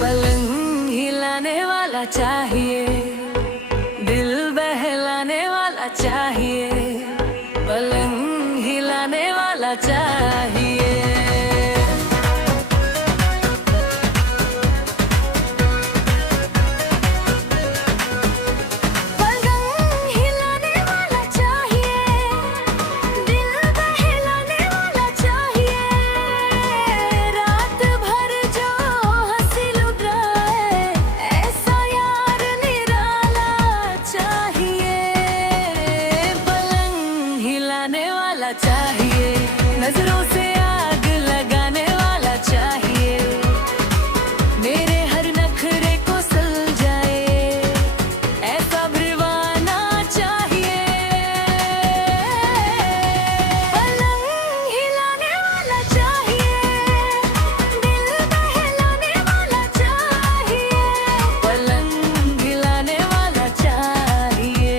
पलंग हिलाने वाला चाहिए, दिल बहलाने वाला चाहिए, पलंग हिलाने वाला चाहिए। चाहिए नजरों से आग लगाने वाला चाहिए, मेरे हर नखरे को सुलझाए ऐसा परवाना चाहिए। पलंग हिलाने वाला चाहिए, दिल बहलाने वाला चाहिए, पलंग हिलाने वाला चाहिए।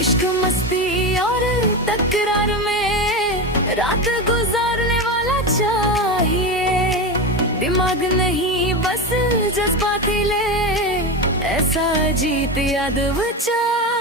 इश्क मस्ती और तकरार में रात गुजारने वाला चाहिए, दिमाग नहीं बस जज्बाती ले ऐसा जीत याद चाहिए।